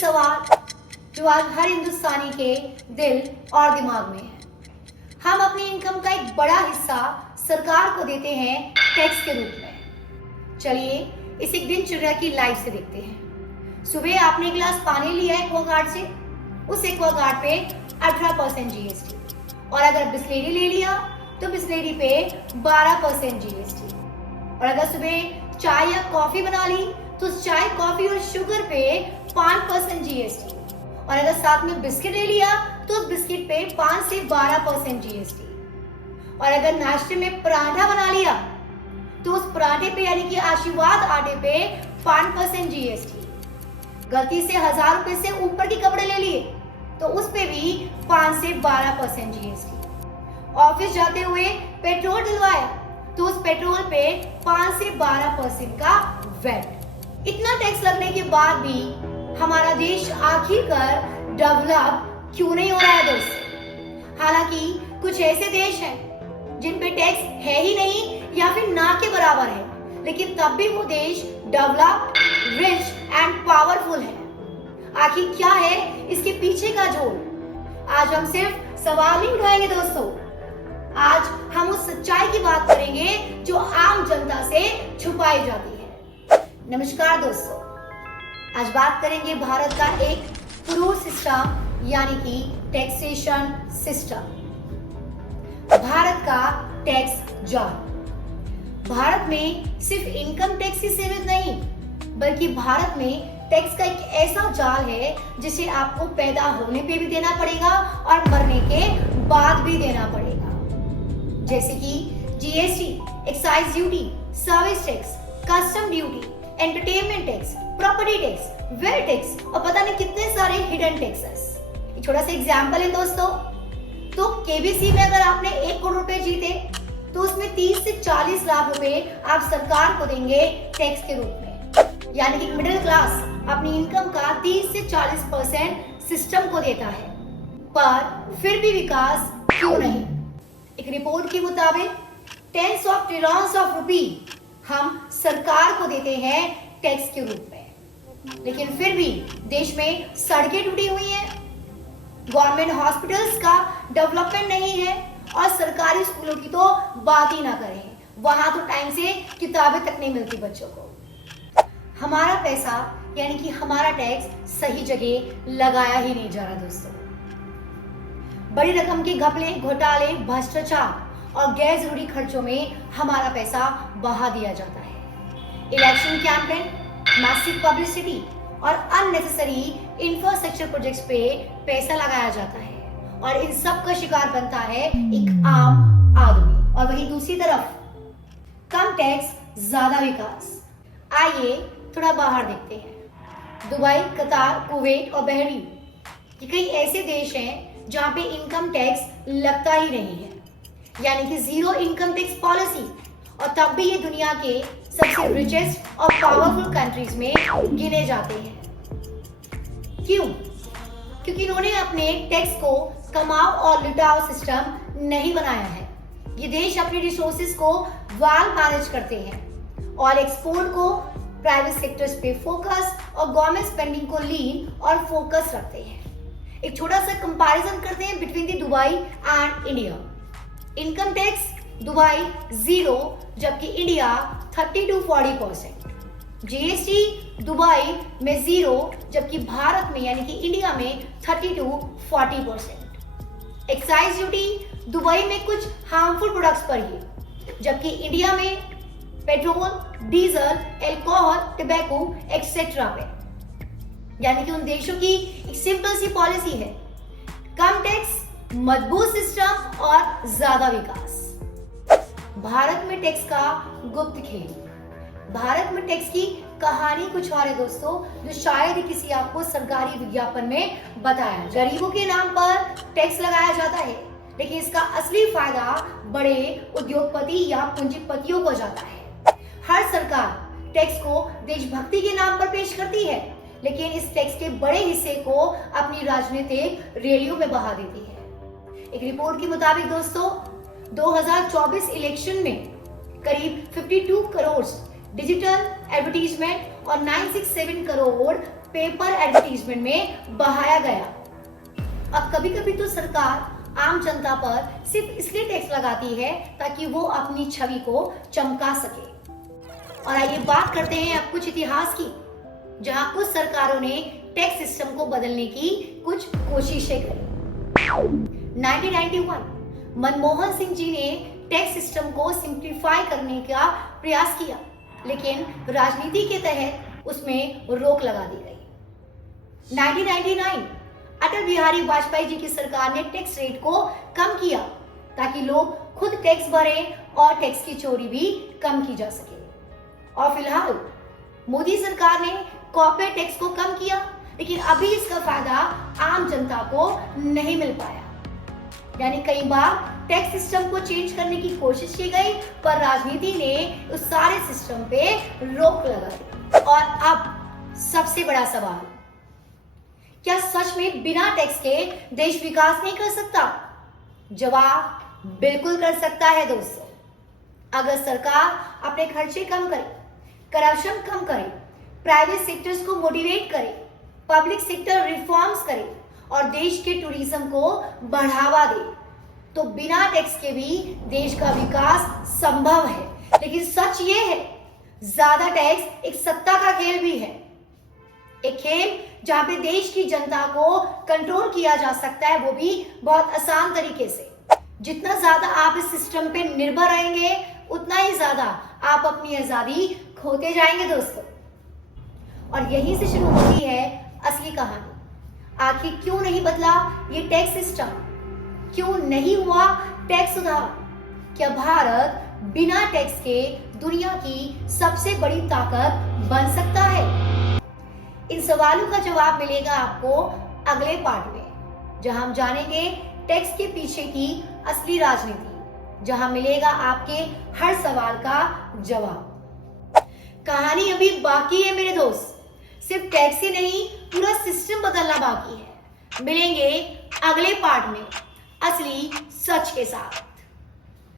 सवाल जो आज हर हिंदुस्तानी के दिल और दिमाग में है। हम अपनी इनकम का एक बड़ा हिस्सा सरकार को देते हैं टैक्स के रूप में। चलिए इस एक दिनचर्या की लाइफ से देखते हैं। सुबह आपने एक गिलास पानी लिया है एक्वागार्ड से, उस एक्वागार्ड पे 18% जीएसटी, और अगर बिस्लेरी ले लिया तो बिस्लेरी पे 12% जीएसटी, और अगर सुबह चाय या कॉफी बना ली तो चाय, कॉफी और शुगर पे 5% जीएसटी, और अगर साथ में बिस्किट ले लिया तो उस बिस्किट पे 5 से 12% जीएसटी, और अगर नाश्ते में पराठा बना लिया तो उस पराठे पे यानी कि आशीर्वाद आटे पे 5% जीएसटी। गलती से 1000 रुपए से ऊपर के कपड़े ले लिए तो उस पे भी 5 से 12% जीएसटी। ऑफिस जाते हुए पेट्रोल डलवाया तो उस पेट्रोल पे 5 से 12% का वैट। इतना टैक्स लगने के बाद भी हमारा देश आखिरकार डेवलप क्यों नहीं हो रहा है दोस्तों? हालांकि कुछ ऐसे देश हैं जिन पे टैक्स है ही नहीं या फिर ना के बराबर है, लेकिन तब भी वो देश डेवलप, रिच एंड पावरफुल है। आखिर क्या है इसके पीछे का जोड़? आज हम सिर्फ सवाल नहीं उठाएंगे दोस्तों, आज हम उस सच्चाई की बात करेंगे जो आम जनता से छुपाई जाती है। नमस्कार दोस्तों, आज बात करेंगे भारत का एक क्रूर सिस्टम यानी कि टैक्सेशन सिस्टम, भारत का टैक्स जाल। भारत में सिर्फ इनकम टैक्स ही सीमित नहीं, बल्कि भारत में टैक्स का एक ऐसा जाल है जिसे आपको पैदा होने पे भी देना पड़ेगा और मरने के बाद भी देना पड़ेगा। जैसे कि GST, excise duty, service tax, custom duty, entertainment tax, property tax, wealth tax और पता नहीं कितने सारे हिडन टैक्सेस। एक छोटा सा एग्जांपल है दोस्तों, तो केबीसी में अगर आपने 1 करोड़ रुपए जीते तो उसमें 30 से 40 लाख रुपए आप सरकार को देंगे टैक्स के रूप में। यानी कि मिडिल क्लास अपनी इनकम का 30 से 40% सिस्टम को देता है, पर फिर भी विकास क्यों नहीं? एक रिपोर्ट के मुताबिक tens of trillions of rupee हम सरकार को देते हैं टैक्स के रूप में, लेकिन फिर भी देश में सड़कें टूटी हुई हैं, गवर्नमेंट हॉस्पिटल्स का डेवलपमेंट नहीं है, और सरकारी स्कूलों की तो बात ही ना करें, वहां तो टाइम से किताबें तक नहीं मिलती बच्चों को। हमारा पैसा यानी कि हमारा टैक्स सही जगह लगाया ही नहीं जा रहा दोस्तों। बड़ी रकम के घपले, घोटाले, भ्रष्टाचार और गैर जरूरी खर्चों में हमारा पैसा बहा दिया जाता है। इलेक्शन कैंपेन, मैसिव पब्लिसिटी और अननेसेसरी इंफ्रास्ट्रक्चर प्रोजेक्ट्स पे पैसा लगाया जाता है, और इन सब का शिकार बनता है एक आम आदमी। और वहीं दूसरी तरफ कम टैक्स ज्यादा विकास। आइए थोड़ा बाहर देखते हैं। दुबई, कतार, कुवैत और बहरीन ये कई ऐसे देश हैं जहां पे इनकम टैक्स लगता ही नहीं है, यानी कि जीरो इनकम टैक्स पॉलिसी, और तब भी ये दुनिया के सबसे रिचेस्ट और पावरफुल कंट्रीज में गिने जाते हैं। क्यों? क्योंकि इन्होंने अपने टैक्स को कमाओ और लुटाओ सिस्टम नहीं बनाया है। ये देश अपने रिसोर्सेज को वेल मैनेज करते हैं और एक्सपोर्ट को प्राइवेट सेक्टर्स पे फोकस और गवर्नमेंट स्पेंडिंग को लीन और फोकस रखते हैं। एक छोटा सा कंपैरिजन करते हैं between the Dubai and India. Income tax Dubai 0 जबकि इंडिया 30 to 40%। जीएसटी दुबई में 0 जबकि भारत में यानी कि इंडिया में 30 to 40%। एक्साइज ड्यूटी दुबई में कुछ हार्मफुल प्रोडक्ट्स पर ही, जबकि इंडिया में petrol, diesel, alcohol, tobacco etcetera पे। यानी कि उन देशों की एक सिंपल सी पॉलिसी है, कम टैक्स, मजबूत सिस्टम और ज्यादा विकास। भारत में टैक्स का गुप्त खेल। भारत में टैक्स की कहानी कुछ और है दोस्तों, जो शायद ही किसी आपको सरकारी विज्ञापन में बताया। गरीबों के नाम पर टैक्स लगाया जाता है, लेकिन इसका असली फायदा बड़े उद्योगपति या पूंजीपतियों को जाता है। हर सरकार टैक्स को देशभक्ति के नाम पर पेश करती है, लेकिन इस टैक्स के बड़े हिस्से को अपनी राजनीतिक रैलियों में बहा देती है। एक रिपोर्ट के मुताबिक दोस्तों 2024 इलेक्शन में करीब 52 करोड़ डिजिटल एडवर्टीजमेंट और 967 करोड़ पेपर एडवर्टीजमेंट में बहाया गया। अब कभी कभी तो सरकार आम जनता पर सिर्फ इसलिए टैक्स लगाती है ताकि वो अपनी छवि को चमका सके। और आइए बात करते हैं अब कुछ इतिहास की, जहां कुछ सरकारों ने टैक्स सिस्टम को बदलने की कुछ कोशिशें करी। 1991 मनमोहन सिंह जी ने टैक्स सिस्टम को सिंप्लीफाई करने का प्रयास किया, लेकिन राजनीति के तहत उसमें रोक लगा दी गई। 1999 अटल बिहारी वाजपेयी जी की सरकार ने टैक्स रेट को कम किया ताकि लोग खुद टैक्स भरें और टैक्स की चोरी भी कम की जा सके। और फिलहाल मोदी सरकार ने कॉर्पोरेट टैक्स को कम किया, लेकिन अभी इसका फायदा आम जनता को नहीं मिल पाया। यानी कई बार टैक्स सिस्टम को चेंज करने की कोशिश की गई, पर राजनीति ने उस सारे सिस्टम पे रोक लगा दी। और अब सबसे बड़ा सवाल, क्या सच में बिना टैक्स के देश विकास नहीं कर सकता? जवाब बिल्कुल कर सकता है दोस्तों। अगर सरकार अपने खर्चे कम करे, करप्शन कम करे, प्राइवेट सेक्टर्स को मोटिवेट करे, पब्लिक सेक्टर रिफॉर्म्स करे और देश के टूरिज्म को बढ़ावा दे, तो बिना टैक्स के भी देश का विकास संभव है। लेकिन सच ये है, ज्यादा टैक्स एक सत्ता का खेल भी है, एक खेल जहां पे देश की जनता को कंट्रोल किया जा सकता है, वो भी बहुत आसान तरीके से। जितना ज्यादा आप इस सिस्टम पे निर्भर रहेंगे, उतना ही ज्यादा आप अपनी आजादी खोते जाएंगे दोस्तों। और यहीं से शुरू होती है असली कहानी। आखिर क्यों नहीं बदला ये टैक्स सिस्टम? क्यों नहीं हुआ टैक्स सुधार? क्या भारत बिना टैक्स के दुनिया की सबसे बड़ी ताकत बन सकता है? इन सवालों का जवाब मिलेगा आपको अगले पार्ट में, जहां हम जानेंगे टैक्स के पीछे की असली राजनीति, जहां मिलेगा आपके हर सवाल का जवाब। कहानी अभी बाकी है मेरे दोस्त, सिर्फ टैक्स ही नहीं, पूरा सिस्टम बदलना बाकी है। मिलेंगे अगले पार्ट में असली सच के साथ।